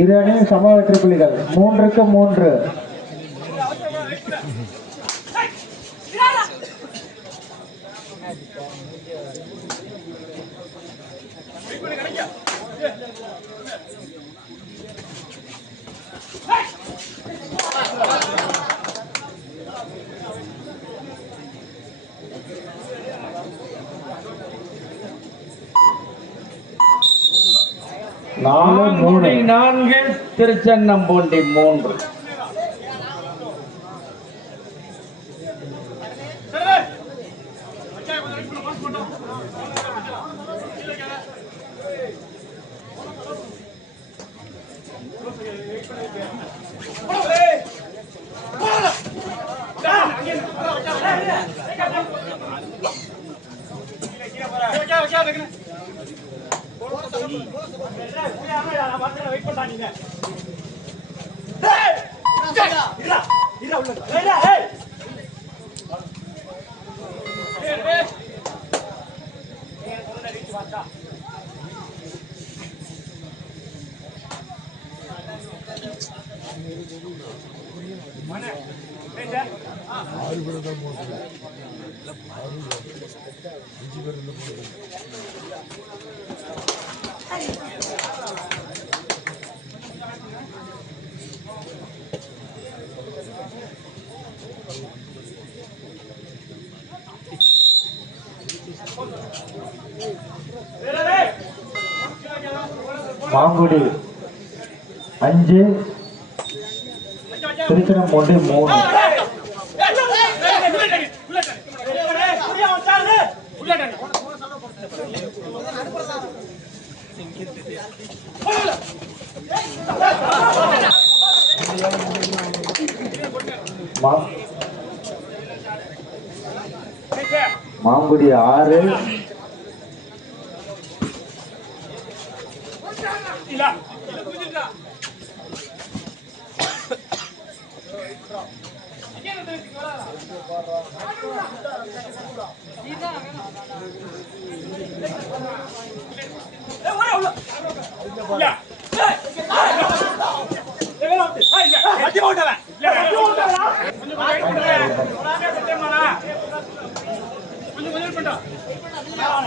இரு அணியும் சம வெற்றி புள்ளிகள் 3-3. மாங்குடி 4 திருச்சென்னம்பூண்டி 3. மாங்குடி 5 திருச்சென்னம்பூண்டி 3. மாங்குடி 6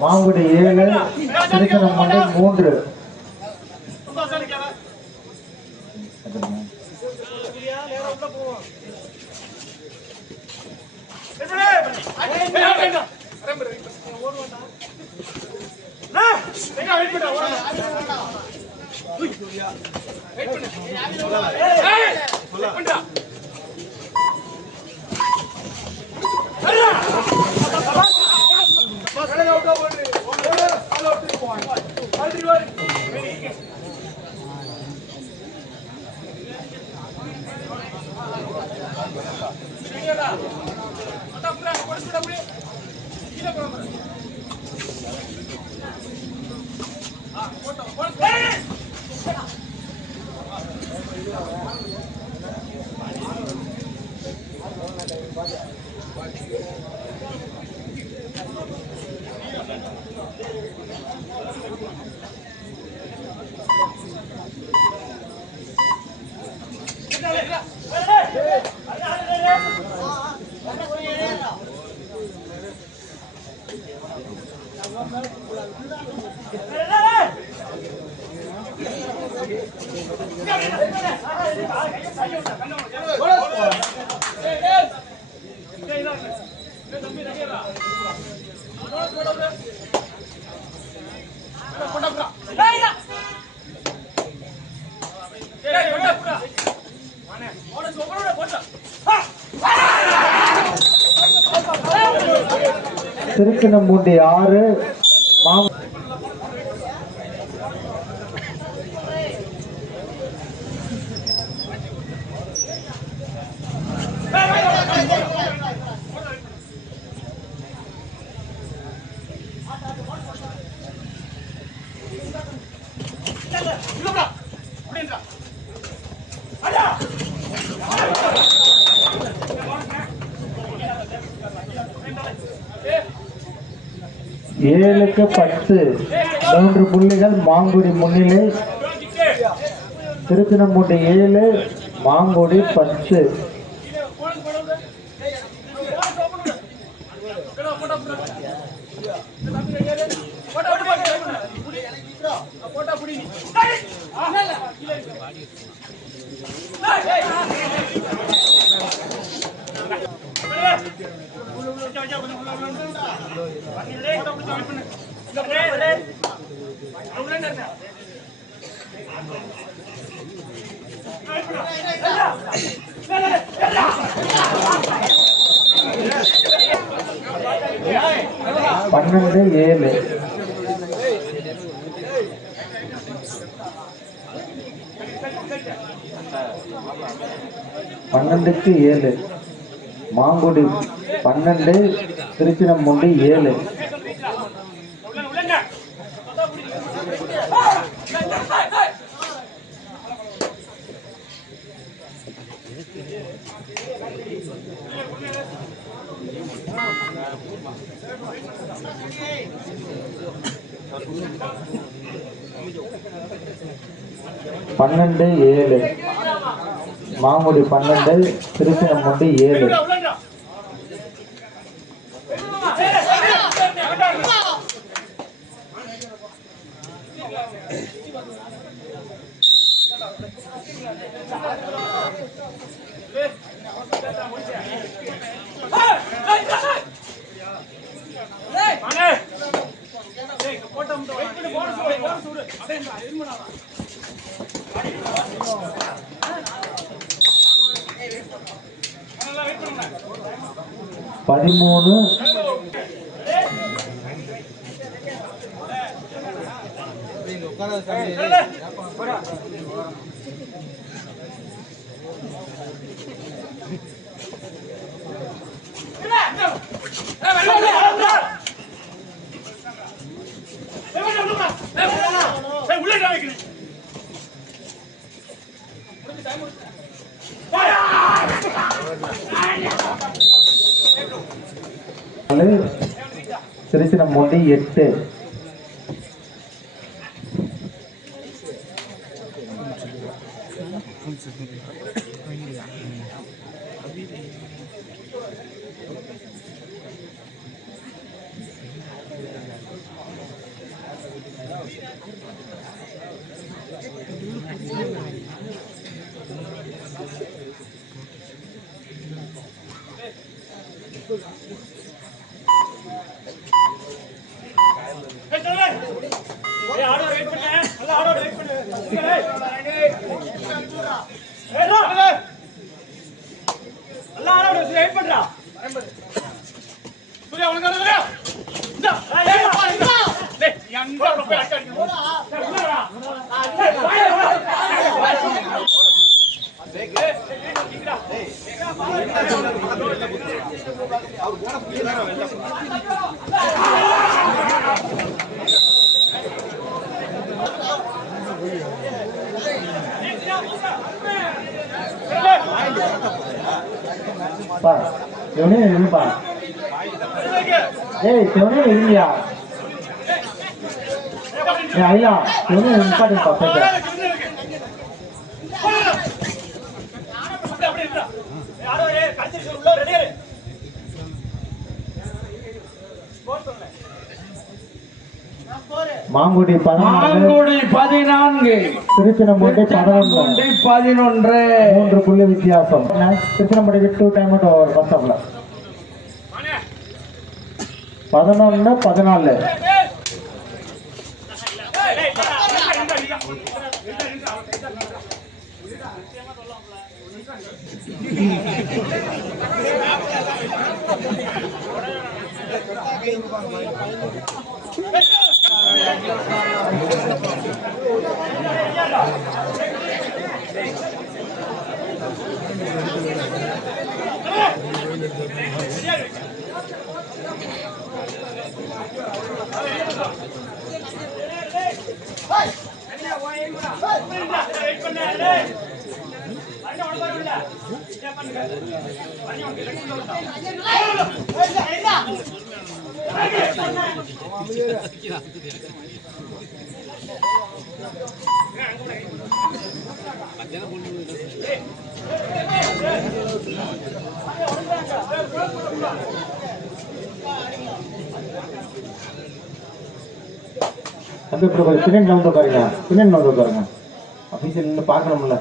மாங்குடி 7 திருச்சென்னம்பூண்டி 3. திருச்சென்னம்பூண்டி 6 7க்கு 10 3 புள்ளிகள் மாங்குடி முன்னிலை. திருச்சினம்பூண்டி 7 மாங்குடி 10. பன்னெண்டு 7 12க்கு 7 மாங்குடி 12 திருச்சினம்பூண்டி 7. பன்னெண்டு 7 மாங்குடி 12 திருச்சினம்பூண்டி 7. பதிமூணு திருச்சினம்பூண்டி 8. Ini ini Pak. Ini ya. Ya iya, ini empat yang Pak saja. Mangudi 14 திருச்சினம்பூண்டி 11 3 புள்ளி வித்தியாசம். திருச்சினம்பூண்டிக்கு 2 டைம் அவுட் ஓவர் ஃபர்ஸ்ட் ஹாஃப்ல 11-14. தம்பி இப்படி பின்னாடி வந்து உட்காருங்க, பின்னாடி வந்து உட்காருங்க. ஆஃபீஸில் நின்று பார்க்கணும்ல.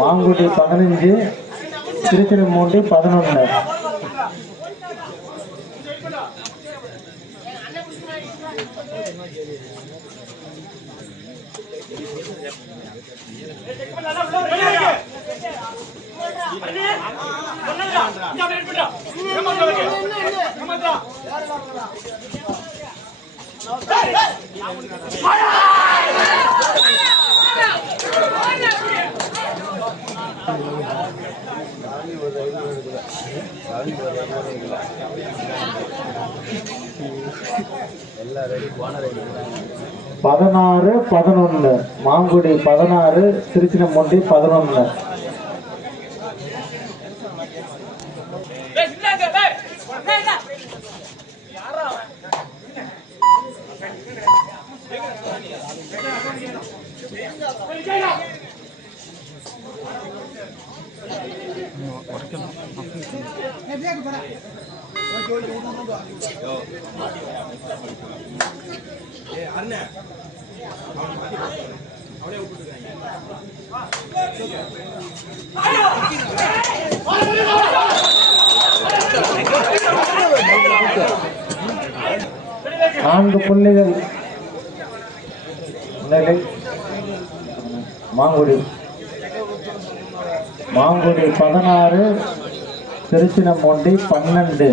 மாங்குடி 15, திருச்சிராப்பள்ளி 11. பதினாறு 11, மாங்குடி 16, திருச்சிராப்பள்ளி 11. நான்கு புள்ளிகள் நிலை மாங்குடி 16, திருச்சிராப்பள்ளி 12.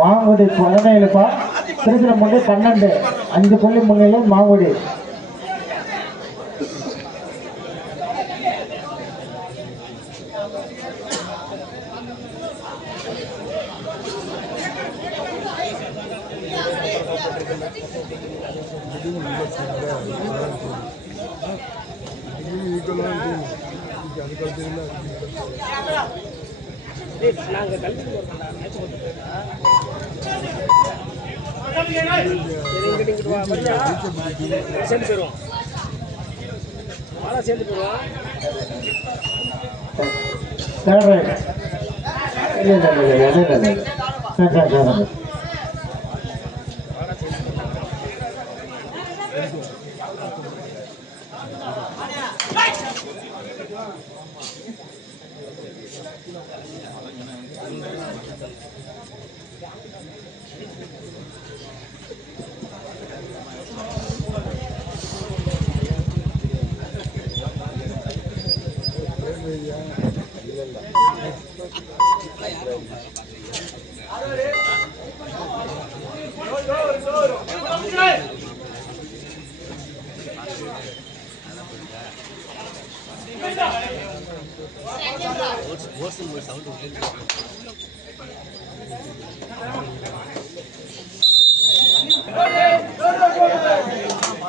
மாங்குடி 17, திருச்சிராப்பள்ளி 12. 5 புள்ளி முன்னிலை மாங்குடி.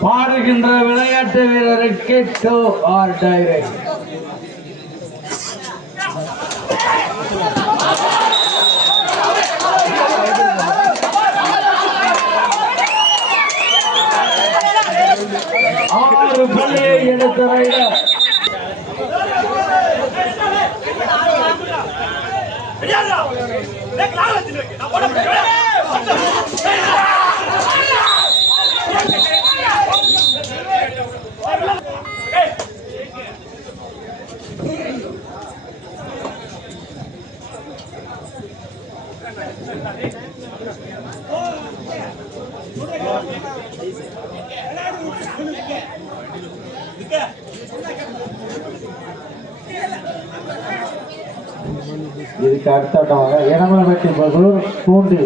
பாடுகின்ற விளையாட்டு வீரருக்கு 2 ஆர் டைரக்ட். ஆறு புள்ளியை எடுத்த ரைடர் இதுக்கு அடுத்தவங்க இடமலப்பட்டி பகூர் பூண்டி.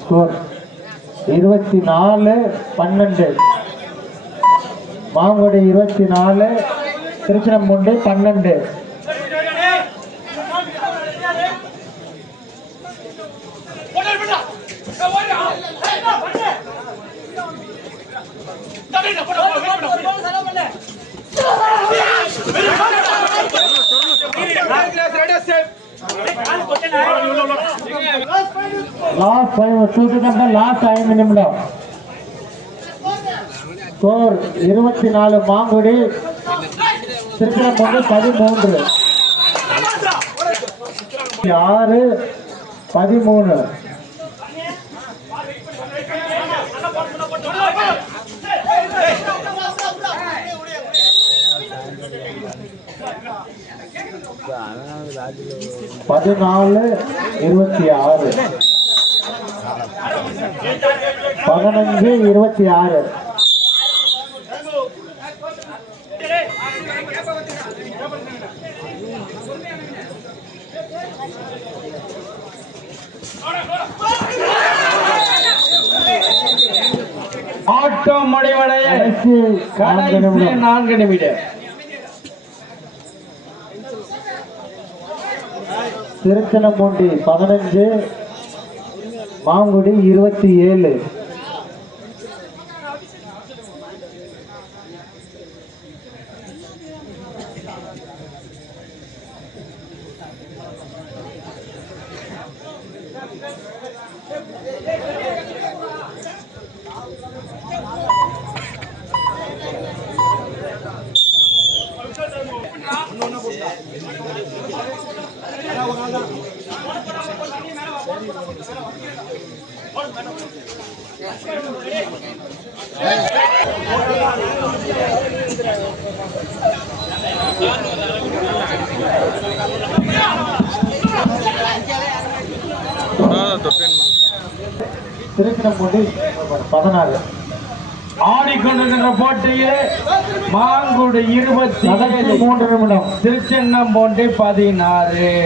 ஸ்கோர் 24-12. மாங்குடி 24, திருச்சிராப்பள்ளி 12. லாஸ்ட் 5 நிமிடம். ஸ்கோர் 24 மாங்குடி, திருச்சிராப்பள்ளி 13. 6-13. பதினாலு 26, 15-26. ஆட்டம் முடிவடைய கடைசி 4 நிமிடம். திருச்சிராப்பள்ளி 15, மாங்குடி 27. திருச்சிராப்பள்ளி 16. ஆடிக்கொண்டிருக்கின்ற போட்டியிலே மாங்குடி 23 நிமிடம். திருச்சிராப்பள்ளி 16.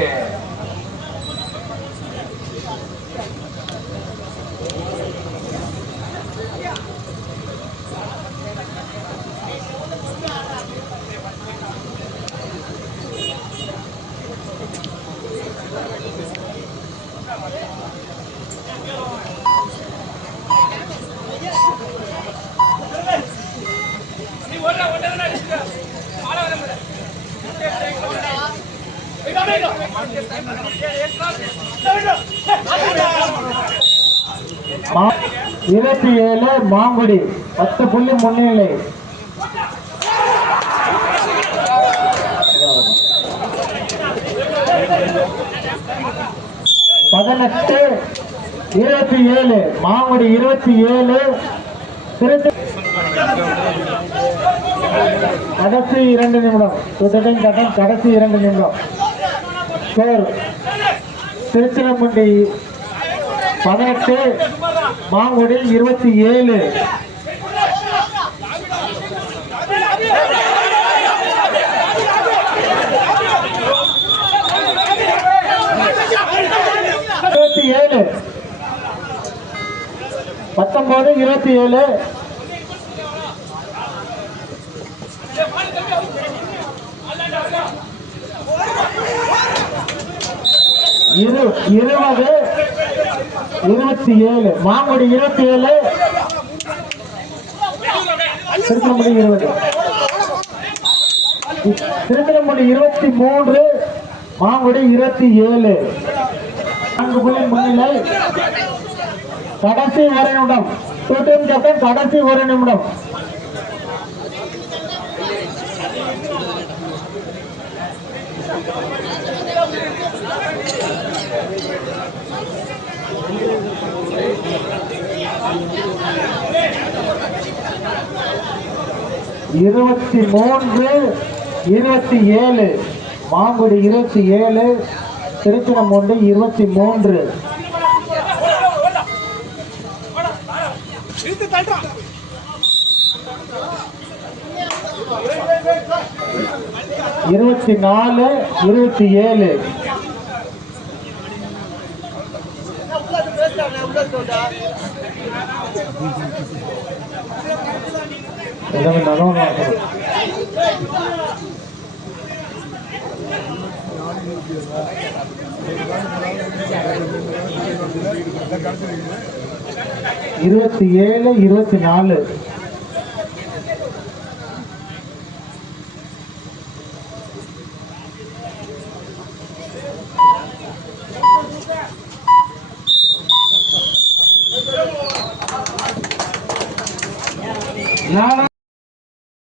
இருபத்தி 27 மாங்குடி 10 புள்ளி முன்னிலை. 18-27 மாங்குடி 27. கடைசி 2 நிமிடம். கடைசி 2 நிமிடம். ஸ்கோர் திருச்சிராப்பள்ளி 18, மாங்குடி 27. ஏழு 19-27. இரு 20-27 மாங்குடி 27, திருச்சிராப்பள்ளி 20. திருச்சிராப்பள்ளி 23, மாங்குடி 27. 4 புள்ளி முன்னிலை. கடைசி 1 நிமிடம். கேப்டன் கடைசி 1 நிமிடம். இருபத்தி 27 மாங்குடி 27, திருச்சிராப்பள்ளி 23. 24, 27. எல்லாமே நல்லவனா இருக்கணும். இருபத்தி 27, 24.